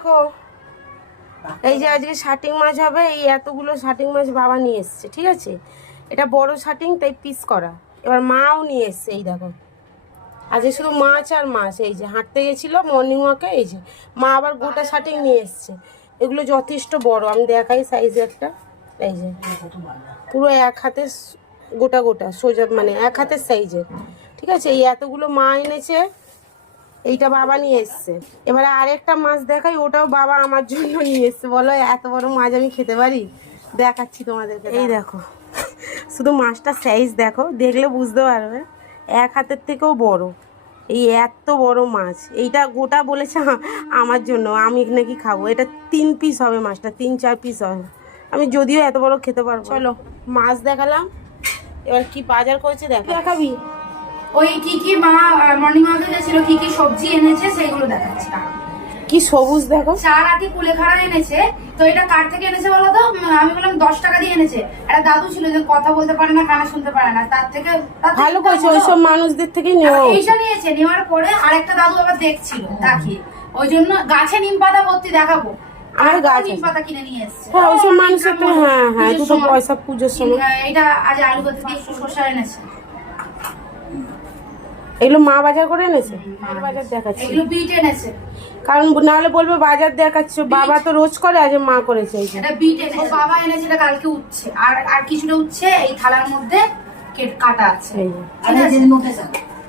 দেখো এই যে আজকে শাটিং মাছ হবে, এই এতগুলো শাটিং মাছ বাবা নিয়ে এসছে, ঠিক আছে? এটা বড় শাটিং, তাই পিস করা। এবার মাও নিয়ে এসছে, এই দেখো আজকে শুধু মাছ আর মাছ। এই যে হাঁটতে গেছিলো মর্নিং ওয়াকে, এই যে মা আবার গোটা শাটিং নিয়ে এসছে। এগুলো যথেষ্ট বড়, আমি দেখাই সাইজ একটা। এই যে পুরো এক হাতে গোটা গোটা সোজা, মানে এক হাতের সাইজের, ঠিক আছে? এই এতগুলো মা এনেছে, এইটা বাবা নিয়ে এসছে। এবারে আরেকটা মাছ দেখাই, ওটাও বাবা আমার জন্য নিয়ে এসছে। বলো এত বড় মাছ আমি খেতে পারি? দেখাচ্ছি তোমাদেরকে। এই দেখো শুধু মাছটা সাইজ দেখো, দেখলে বুঝতে পারবে এক হাতের থেকেও বড়। এই এত বড় মাছ, এইটা গোটা বলেছে আমার জন্য, আমি নাকি খাবো। এটা 3 পিস হবে মাছটা, 3-4 পিস হবে। আমি যদিও এত বড় খেতে পারবো। চলো মাছ দেখালাম, এবার কি বাজার করেছে দেখাবি। ওই কি কি মা মর্নিং ওয়াকে গেছিল, কি কি সবজি এনেছে সেগুলো দেখাচ্ছি। কি সবুজ দেখো, 4 আটি কুলেখাড়া এনেছে। তো এটা কার থেকে এনেছে বলো তো? আমি বললাম 10 টাকা দিয়ে এনেছে। একটা দাদু ছিল যে কথা বলতে পারে না, কানে শুনতে পারে না, তার থেকে ভালো করেছে, ওইসব মানুষদের থেকেই নেওয়া। এইটা নিয়েছে, নেওয়ার পরে আরেকটা দাদু আবার দেখছিল তাকিয়ে, ওই জন্য গাছে নিম পাতা ভর্তি দেখাবো। আর গাছ নিম পাতা কিনে নিয়ে এসছে। হ্যাঁ ওইসব মানুষের তো, হ্যাঁ হ্যাঁ দুটো পয়সা পুজোর সময়। এটা আজ আলু করতে দিয়ে একটু শসা এনেছে। এগুলো মা বাজার করে এনেছে, বাজার দেখাচ্ছে। এগুলো বিট এনেছে, কারণ নাহলে বলবে বাজার দেখাচ্ছ। বাবা তো রোজ করে, আজ মা করেছে। এটা বিট এনেছে, বাবা এনেছে, এটা কালকে উঠছে। আর আর কিছুটা উঠছে এই থালার মধ্যে কাটা আছে।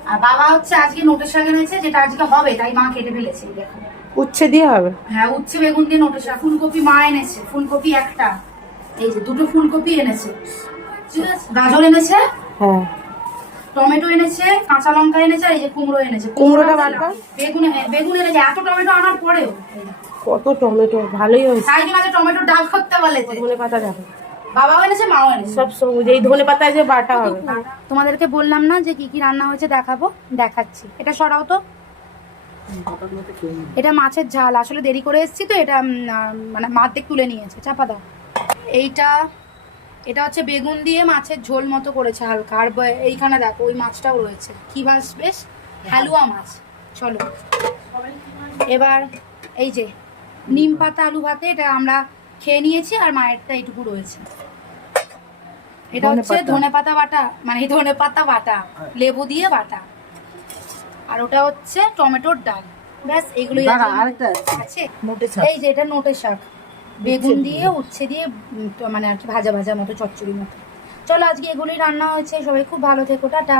আর বাবা হচ্ছে আজকে নোটের শাক এনেছে, যেটা আজকে হবে, তাই মা কেটে ফেলেছে। দেখো উচ্ছে দিয়ে হবে। হ্যাঁ উচ্ছে বেগুন দিয়ে নোটের শাক। ফুলকপি মা এনেছে, ফুলকপি একটা, এই যে দুটো ফুলকপি এনেছে, ঠিক আছে? গাজর এনেছে, হ্যাঁ টমেটো এনেছে, কাঁচা লঙ্কা এনেছে, আর এই যে কুমড়ো এনেছে। কুমড়োটা বাটা, বেগুন, বেগুন এনেছে। এত টমেটো আনার পরেও কত টমেটো, ভালোই হয়েছে। তাই জন্য টমেটো ডাল করতে বলেছে। ধনে পাতা দেখো, বাবাও এনেছে, মাও এনেছে, সব সবুজ। এই ধনে পাতায় যে বাটা হবে। তোমাদেরকে বললাম না যে কি কি রান্না হয়েছে দেখাবো, দেখাচ্ছি। এটা সরাও তো, এটা মাছের ঝাল। আসলে দেরি করে এসেছি তো, এটা মানে মাছ তুলে নিয়েছে, চাপা দাও। এটা হচ্ছে বেগুন দিয়ে মাছের ঝোল মতো করেছে হালকা। আর এইখানে দেখো ওই মাছটাও রয়েছে, কি মাছ? বেশ হালুয়া মাছ। চলো এবার এই যে নিম পাতা আলু ভাতে, এটা আমরা খেয়ে নিয়েছি, আর মায়েরটা এইটুকু রয়েছে। এটা হচ্ছে ধনে পাতা বাটা, মানে ধনে পাতা বাটা, লেবু দিয়ে বাটা। আর ওটা হচ্ছে টমেটোর ডাল। ব্যাস এগুলোই আছে। এই যে এটা নোটের শাক, বেগুন দিয়ে উচ্ছে দিয়ে, মানে আর কি ভাজা ভাজা মতো, চচ্চড়ি মতো। চলো আজকে এগুলোই রান্না হয়েছে। সবাই খুব ভালো থেকো, টাটা।